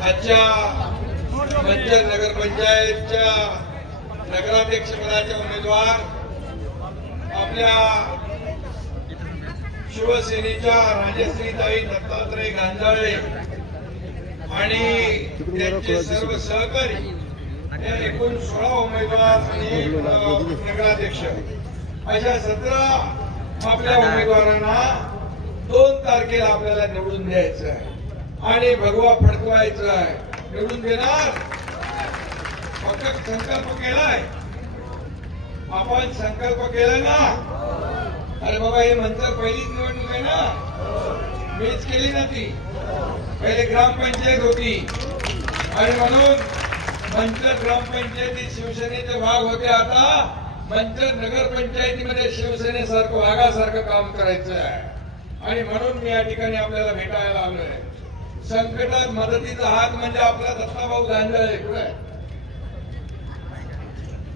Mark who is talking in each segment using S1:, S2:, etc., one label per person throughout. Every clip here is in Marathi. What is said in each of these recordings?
S1: आजच्या मंचल नगर पंचायतच्या नगराध्यक्ष पदाचे उमेदवार आपल्या शिवसेनेच्या राजश्रीताई दत्तात्रय गांजाळे आणि त्यांचे सर्व सहकारी या एकूण सोळा उमेदवार आणि नगराध्यक्ष. अशा सतरा आपल्या उमेदवारांना दोन तारखेला आपल्याला निवडून द्यायचं आहे आणि भगवा फडकवायचा आहे निवडून देणार? फक्त संकल्प केलाय. आपण संकल्प केला ना? अरे बाबा हे म्हणतात पहिलीच निवडणूक आहे ना? मीच केली ना ती पहिले ग्रामपंचायत होती. आणि म्हणून मंचर ग्रामपंचायती शिवसेनेचे भाग होते आता. मंचर नगरपंचायतीमध्ये शिवसेनेसारखं वाघासारखं काम करायचं आहे आणि म्हणून मी या ठिकाणी आपल्याला भेटायला आलो आहे संकटात मदतीचा हात म्हणजे आपला दत्ताभाऊ गांजाळे कुठे आहे?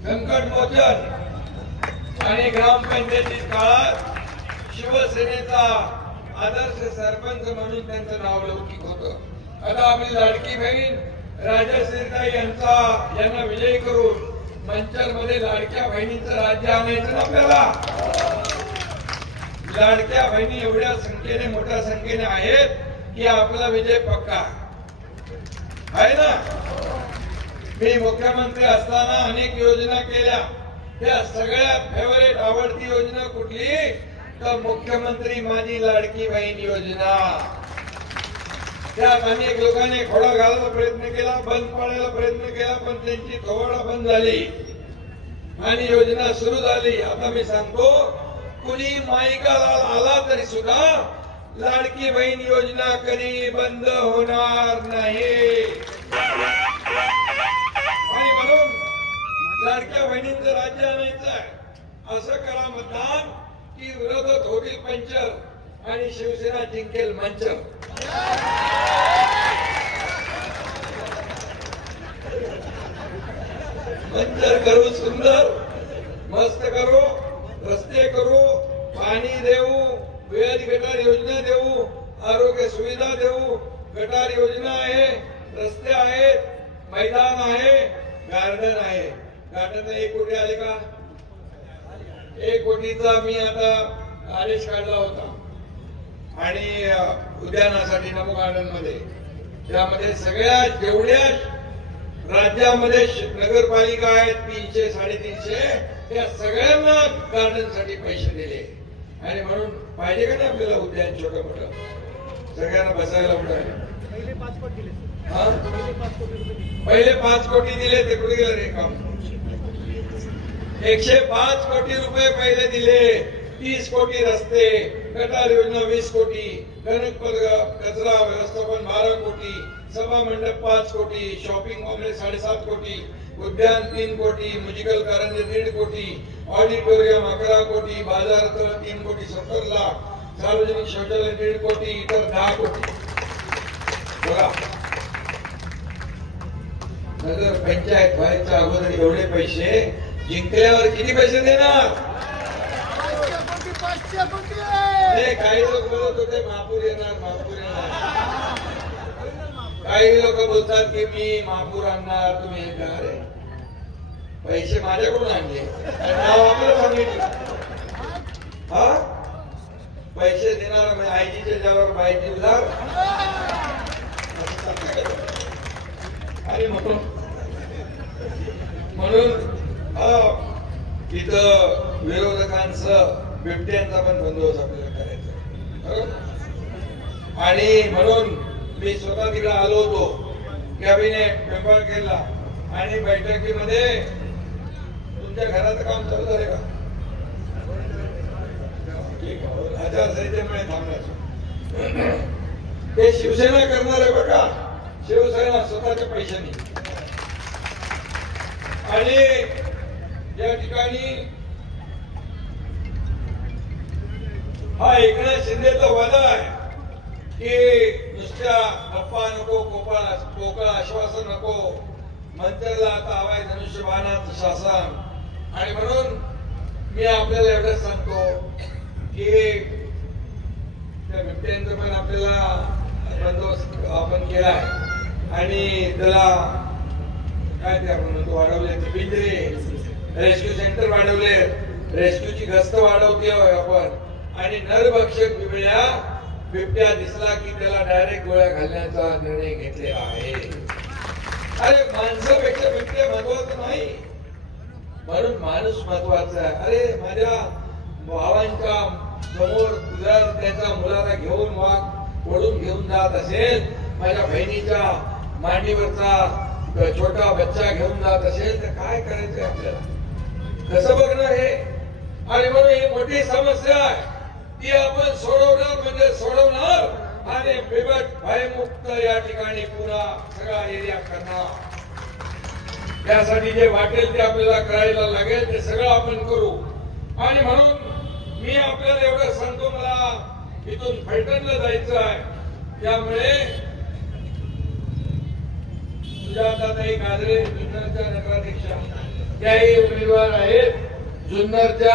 S1: संकट मोचन आणि ग्रामपंचायती काळात शिवसेनेचा आदर्श सरपंच म्हणून त्यांचं नाव लौकिक होत. आता आपली लाडकी बहीण राजा राजश्रीताई यांचा यांना विजयी करून मंचरमध्ये लाडक्या बहिणीचं राज्य आणायचं आपल्याला? लाडक्या बहिणी एवढ्या संख्येने मोठ्या संख्येने आहेत की आपला विजय पक्का. आहे ना? मी मुख्यमंत्री असताना अनेक योजना केल्या. त्या सगळ्यात फेवरेट आवडती योजना कुठली? तर मुख्यमंत्री माझी लाडकी बहीण योजना. त्यात अनेक लोकांनी घोडा घालायला प्रयत्न केला बंद पाडायला प्रयत्न केला पण त्यांची थोडा बंद झाली. आणि योजना सुरू झाली. आता मी सांगतो कुणी माईकाला आला तरी सुद्धा लाडकी बहीण योजना कधी बंद होणार नाही. आणि म्हणून लाडक्या बहिणींचं राज्य आणायचं आहे असं करा मतदान की विरोधक होतील पंचर आणि शिवसेना जिंकेल मंचर. मंचर करू सुंदर मस्त करू. रस्ते करू पाणी देऊ वेद गटार योजना देऊ आरोग्य सुविधा देऊ. गटार योजना आहे रस्ते आहेत मैदान आहे गार्डन आहे. गार्डन एक कोटी आले का? एक कोटीचा मी आता आदेश काढला होता. आणि उद्यानासाठी नमो गार्डनमध्ये त्यामध्ये सगळ्या जेवढ्या राज्यामध्ये नगरपालिका आहेत तीनशे साडेतीनशे त्या सगळ्यांना गार्डनसाठी पैसे दिले. आणि म्हणून पाहिजे का नाही आपल्याला उद्यान छोटं मोठं सगळ्यांना बसायला कुठं
S2: पहिले पाच कोटी दिले.
S1: हा? ते कुठे गेलं रे काम? एकशे पाच कोटी रुपये पहिले दिले तीस कोटी रस्ते गटार योजना वीस कोटी गणपत कचरा व्यवस्थापन बारा कोटी सभा मंडप पाच कोटी शॉपिंग कॉम्प्लेक्स साडेसात कोटी उद्यान तीन कोटी म्युझिकल कारंजे दीड कोटी ऑडिटोरियम अकरा कोटी बाजार तळ तीन कोटी सत्तर लाख सार्वजनिक शौचालय दीड कोटी इतर दहा कोटी. बघा. नगर पंचायत व्हायच्या अगोदर एवढे पैसे जिंकल्यावर किती पैसे देणार? हे काही लोक बोलत होते महापूर येणार महापूर येणार. काही लोक बोलतात की मी महापूर आणणार तुम्ही हे करा पैसे माझ्याकडून आणले. आणि नाव आपलं सांगितलं. हा? पैसे देणार म्हणजे आयजीच्या ज्यावर बायजी उधार. आणि म्हणून म्हणून अ, इथं विरोधकांचं बिबट्यांचा पण बंदोबस्त आपल्याला करायचा आणि म्हणून मी स्वतः तिकडे आलो होतो. कॅबिनेट पेपर केला. आणि बैठकीमध्ये तुमच्या घराचं काम चालू झाले का? हो, आचारसंहितेमुळे थांबण्याचं ते शिवसेना करणार आहे बघा. शिवसेना स्वतःच्या पैशाने. आणि या ठिकाणी हा एकनाथ शिंदेचा वादा आहे नुसत्या गप्पा नको कोपा पोकळ आश्वासन नको. मंत्र्याला आता हवाय धनुष्यबाणाचं शासन. आणि म्हणून मी आपल्याला एवढंच सांगतो की त्या बिबट्यांचं पण आपल्याला बंदोबस्त आपण केला आहे आणि त्याला काय ते आपण म्हणतो वाढवले पिंजरे. रेस्क्यू सेंटर वाढवले रेस्क्यूची गस्त वाढवते आपण. आणि नरभक्षक बिबड्या बिबट्या दिसला की त्याला डायरेक्ट गोळ्या घालण्याचा निर्णय घेतलेला आहे. अरे माणसापेक्षा बिबट्या महत्वाचं नाही. म्हणून माणूस महत्त्वाचा आहे. अरे माझ्या भावांच्या समोर जर त्याच्या मुलाला घेऊन वाघ ओढून घेऊन जात असेल माझ्या बहिणीच्या मांडीवरचा छोटा बच्चा घेऊन जात असेल तर काय करायचंय आपल्याला? कसं बघणार हे? आणि म्हणून ही मोठी समस्या आहे. ती आपण सोडवणार म्हणजे सोडवणार. आणि बिबट भयमुक्त या ठिकाणी पुन्हा सगळा एरिया करणार. त्यासाठी जे वाटेल ते आपल्याला करायला लागेल ते सगळं आपण करू. आणि म्हणून मी आपल्याला एवढं सांगतो मला इथून फलटणला जायचं आहे. त्यामुळे सुजाताताई गाजरे जुन्नरच्या नगराध्यक्षा त्याही उमेदवार आहेत. जुन्नरच्या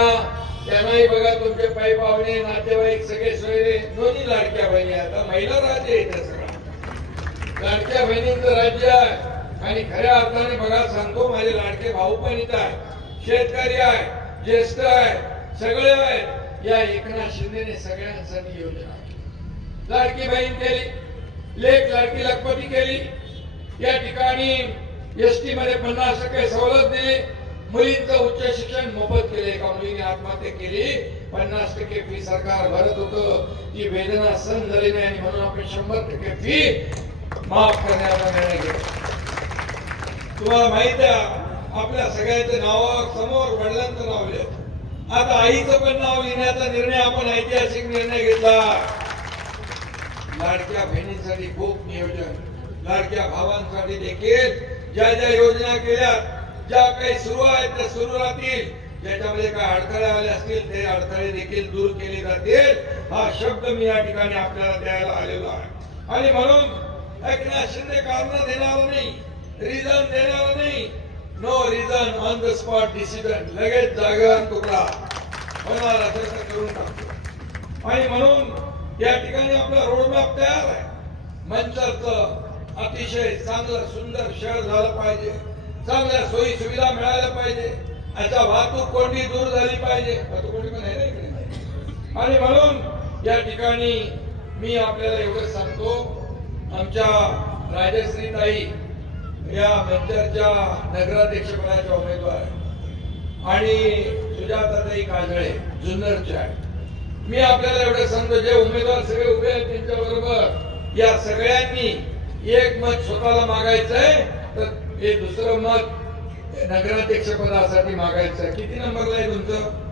S1: त्यांनाही बघा तुमचे पायी पाहुणे नातेवाईक सगळे सोयरे दोन्ही लाडक्या बहिणी आता महिला राज्य आहे इथं सगळं. लाडक्या बहिणींचं राज्य आहे. आणि खऱ्या अर्थाने बघा सांगतो माझे लाडके भाऊ पण इथं आहे शेतकरी आहे ज्येष्ठ आहे सगळे आहेत. या एकनाथ शिंदेने सगळ्यांसाठी योजना लाडकी बहीण केली लेख लाडकी लखपती केली. या ठिकाणी एसटी मध्ये पन्नास टक्के सवलत दिली. मुलींचं उच्च शिक्षण मोफत केले एका मुलीने आत्महत्या केली. पन्नास टक्के फी सरकार भरत होतं. ती वेदना सहन झाली नाही आणि म्हणून आपण शंभर टक्के फी माफ करण्याचा निर्णय घेतला. तुम्हाला माहीत आहे आपल्या सगळ्याच्या नाव समोर वडिलांचं नाव लिहिलं. आता आईचं पण नाव लिहिण्याचा निर्णय आपण ऐतिहासिक निर्णय घेतला. लाडक्या बहिणींसाठी खूप नियोजन. लाडक्या भावांसाठी देखील ज्या ज्या योजना केल्या ज्या काही सुरू आहेत त्या सुरू राहतील ज्याच्यामध्ये काय अडथळे आले असतील ते अडथळे देखील दूर केले जातील. हा शब्द मी या ठिकाणी आपल्याला द्यायला आलेलो आहे. आणि म्हणून एकनाथ शिंदे कारण देणार नाही रिझन देणार नाही. No reason on the spot decision लगेच जागेवर तुकडा. होणार असं करून टाकतो. आणि म्हणून या ठिकाणी आपला रोडमॅप तयार आहे. मंचरचं अतिशय चांगलं सुंदर शहर झालं पाहिजे. चांगल्या सोयी सुविधा मिळाल्या पाहिजे. याचा वाहतूक कोंडी दूर झाली पाहिजे. वाहतूक कोंडी पण आहे ना इकडे? आणि म्हणून या ठिकाणी मी आपल्याला एवढं सांगतो आमच्या राजश्री ताई या मंचरच्या नगराध्यक्षपदाच्या उमेदवार आणि सुजाताताई काजळे जुन्नरच्या मी आपल्याला एवढं सांगतो जे उमेदवार सगळे उभे आहेत त्यांच्या बरोबर या सगळ्यांनी एक मत स्वतःला मागायचंय तर हे दुसरं मत नगराध्यक्ष पदासाठी मागायचं किती नंबरला आहे तुमचं?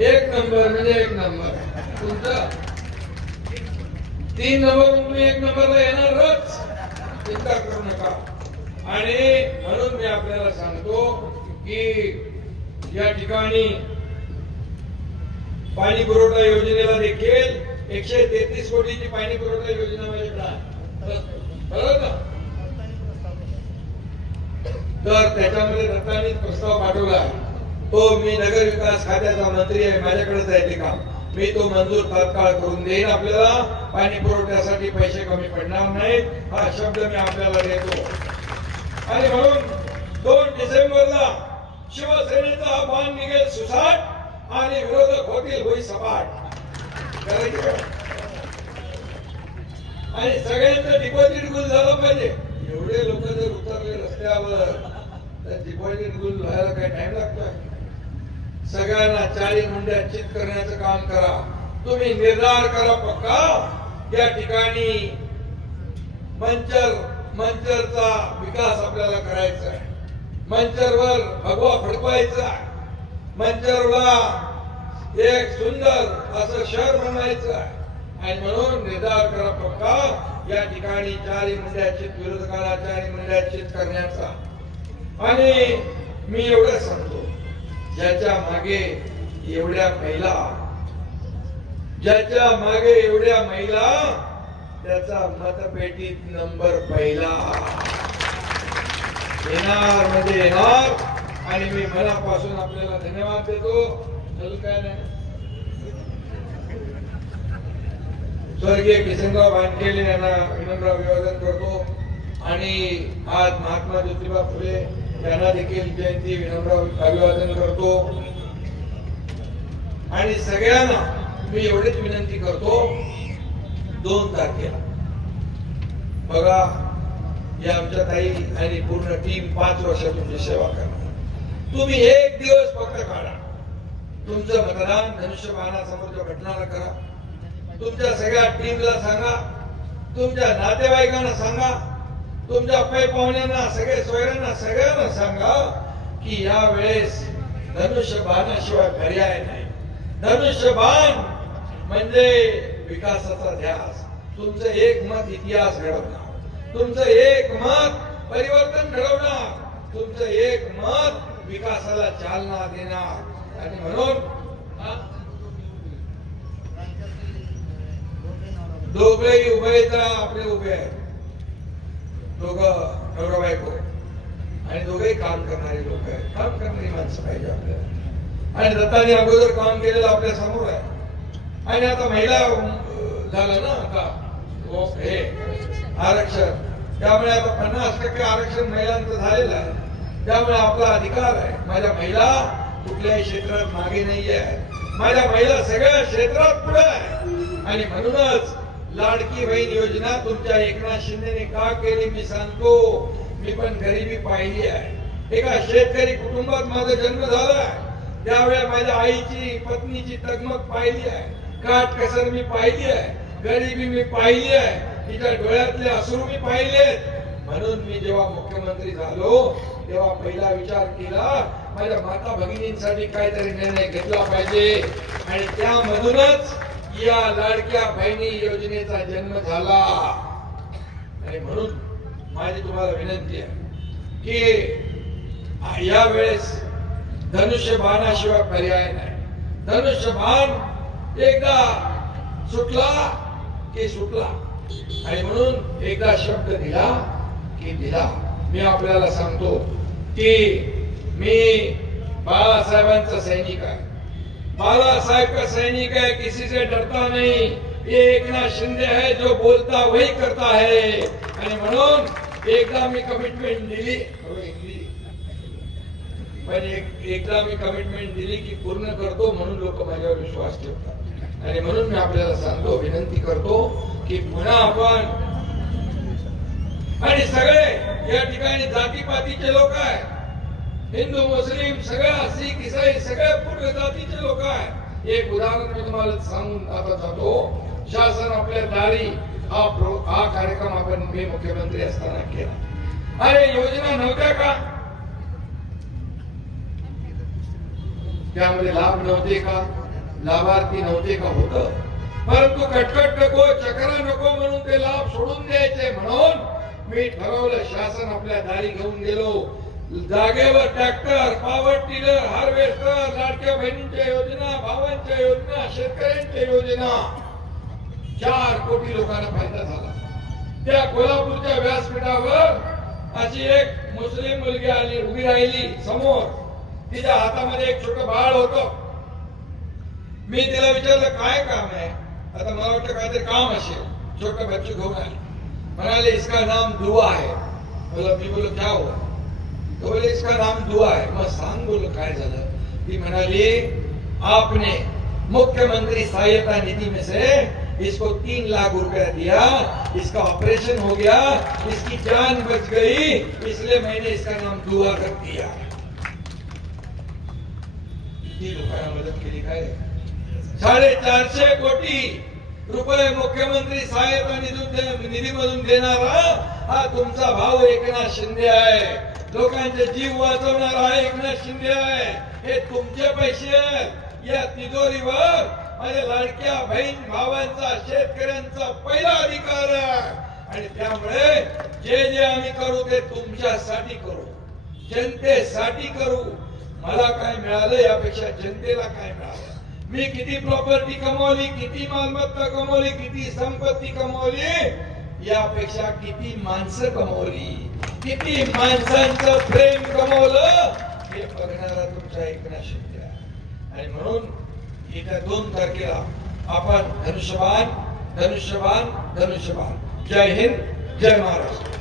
S1: एक नंबर म्हणजे एक नंबर. तुमचं? तीन नंबर तुम्ही एक नंबरला येणारच. चिंता करू नका. आणि म्हणून मी आपल्याला सांगतो की या ठिकाणी पाणी पुरवठा योजनेला देखील एकशे तेहतीस कोटीची पाणी पुरवठा योजना माझ्याकडे आहे. बरोबर ना तर त्याच्यामध्ये दत्तानीच प्रस्ताव पाठवला. तो मी नगर विकास खात्याचा मंत्री आहे माझ्याकडेच आहे ते काम. मी तो मंजूर तात्काळ करून देईन आपल्याला. पाणी पुरवठ्यासाठी पैसे कमी पडणार नाहीत. हा शब्द मी आपल्याला देतो. आणि म्हणून दोन डिसेंबरला शिवसेनेचा हा निघेल सुसाट आणि विरोधक होतील होई सपाट. आणि सगळ्यांचं डिपॉझिट गुल झालं पाहिजे एवढे लोक जर उतरले रस्त्यावर तर डिपॉझिट गुल व्हायला काही टाइम लागतोय सगळ्यांना चाळी मुंड्या चित करण्याचं काम करा. तुम्ही निर्धार करा पक्का. या ठिकाणी मंचर मंचरचा विकास आपल्याला करायचा आहे. मंचरवर भगवा फडकवायचा मंचरला एक सुंदर असं शहर बनवायचं आहे. आणि म्हणून निर्धार करा पक्का. या ठिकाणी चारी मंडळाचित विरोधकाला चारी मंडळाचित करण्याचा. आणि मी एवढं सांगतो. ज्याच्या मागे एवढ्या महिला ज्याच्या मागे एवढ्या महिला त्याचा मतपेटीत नंबर पहिला. येणार म्हणजे येणार आणि मी मनापासून आपल्याला धन्यवाद देतो. चल काय नाही. स्वर्गीय किशनराव भानकेले यांना विनम्र अभिवादन करतो. आणि आज महात्मा ज्योतिबा फुले यांना देखील जयंती विनम्र अभिवादन करतो. आणि सगळ्यांना मी एवढीच विनंती करतो दोन तारखेला. बघा या आमच्या ताई आणि पूर्ण टीम पाच वर्ष तुमची सेवा करणार तुम्ही एक दिवस फक्त काढा. तुमचं मतदान धनुष्यबाणासमोरच्या घटनाला करा. तुमच्या सगळ्या टीमला सांगा. तुमच्या नातेवाईकांना सांगा. तुमच्या पै पाहुण्यांना सगळे सोयऱ्यांना सगळ्यांना सांगा की या वेळेस धनुष्यबाणाशिवाय पर्याय नाही. धनुष्यबाण म्हणजे विकासाचा ध्यास. तुमचं एक मत इतिहास घडवणार. तुमचं एक मत परिवर्तन घडवणार. तुमचं एक मत विकासाला चालना देणार. आणि म्हणून दोघेही उभे तर आपले उभे आहेत. दोघ नवरा बायको आणि दोघेही काम करणारे लोक आहेत. काम करणारी माणसं पाहिजे आपल्याला. आणि दत्ताने अगोदर काम केलेलं आपल्यासमोर आहे. आणि आता महिला झालं ना आता हे आरक्षण. त्यामुळे आता पन्नास टक्के आरक्षण महिलांचं झालेलं आहे. त्यामुळे आपला अधिकार आहे. माझ्या महिला कुठल्याही क्षेत्रात मागे नाहीये. माझ्या महिला सगळ्या क्षेत्रात पुढे आहे. आणि म्हणूनच लाडकी बहीण योजना तुमच्या एकनाथ शिंदेने का केली मी सांगतो. मी पण गरिबी पाहिली आहे. एका शेतकरी कुटुंबात माझा जन्म झाला त्यावेळेला माझ्या आईची पत्नीची तगमग पाहिली आहे. काट कसर मी पाहिली आहे. गरिबी मी पाहिली आहे. तिच्या डोळ्यातले असुरू मी पाहिले म्हणून मी जेव्हा मुख्यमंत्री झालो तेव्हा पहिला विचार केला माझ्या माता भगिनींसाठी काहीतरी निर्णय घेतला पाहिजे. आणि त्यामधूनच या लाडक्या बहिणी योजनेचा जन्म झाला. आणि म्हणून माझी तुम्हाला विनंती आहे की या वेळेस धनुष्य बाणाशिवाय पर्याय नाही. धनुष्य बाण एकदा सुटला की सुटला. आणि म्हणून एकदा शब्द दिला की दिला. मी आपल्याला सांगतो की मी बाळासाहेबांचा सैनिक आहे. बाळासाहेबचा का सैनिक है किसी से डरता नहीं. ये एकनाथ शिंदे है जो बोलता वही करता है आणि म्हणून एकदा मी कमिटमेंट दिली. पण एक एकदा मी कमिटमेंट दिली की पूर्ण करतो म्हणून लोक माझ्यावर विश्वास ठेवतात. आणि म्हणून मी आपल्याला सांगतो विनंती करतो की पुन्हा आपण आणि सगळे या ठिकाणी जातीपातीचे लोक आहे हिंदू मुस्लिम सगळ्या शीख इसाई सगळ्या पूर्ण जातीचे लोक आहे एक उदाहरण मी तुम्हाला सांगून आता जातो. शासन आपल्या दारी हा हा कार्यक्रम आपण मी मुख्यमंत्री असताना केला. अरे योजना नव्हत्या का? त्यामध्ये लाभ नव्हते का? लाभार्थी नव्हते का होत? परंतु खटखट नको चक्र नको म्हणून ते लाभ सोडून द्यायचे म्हणून मी ठरवलं शासन आपल्या दारी घेऊन गेलो. जागेवर ट्रॅक्टर पॉवर टिलर हार्वेस्टर लाडक्या बहिणींच्या योजना भावांच्या योजना शेतकऱ्यांच्या योजना. चार कोटी लोकांना फायदा झाला. त्या कोल्हापूरच्या व्यासपीठावर अशी एक मुस्लिम मुलगी आली उभी राहिली समोर. तिच्या हातामध्ये एक छोट बाळ होत मी तिला काय काम आहे आता मला वाटतं काहीतरी काम बच्चू घेऊन आले म्हणाले इसका नाम दुआ है। बोला, मी बोलो, क्या तो बोले, इसका नाम दुआ है। मग सांग बोलो, काय झालं? ती म्हणाली, आपने मुख्यमंत्री सहायता निधि में से इसको तीन लाख रुपया दिया। इसका ऑपरेशन हो गया। इसकी जान बच गई। इसलिए मैंने इसका नाम दुआ कर दिया। किती लोकांना मदत केली काय? साडेचारशे कोटी रुपये मुख्यमंत्री सहायता निधी निधीमधून देणारा हा? तुमचा भाऊ एकनाथ शिंदे आहे. लोकांचे जीव वाचवणारा एकनाथ शिंदे आहे. हे तुमचे पैसे आहेत. या तिजोरीवर माझ्या लाडक्या बहीण भावांचा शेतकऱ्यांचा पहिला अधिकार आहे. आणि त्यामुळे जे जे आम्ही करू ते तुमच्यासाठी करू. जनतेसाठी करू. मला काय मिळालं यापेक्षा जनतेला काय मिळालं? मी किती प्रॉपर्टी कमवली किती मालमत्ता कमवली किती संपत्ती कमवली यापेक्षा किती माणसं कमवली? किती माणसांचं प्रेम कमवलं हे बघणारा तुमच्या ऐकण्या शक्य आहे. आणि म्हणून येत्या दोन तारखेला आपण धनुष्यबाण धनुष्यबाण धनुष्यबाण. जय हिंद जय महाराष्ट्र.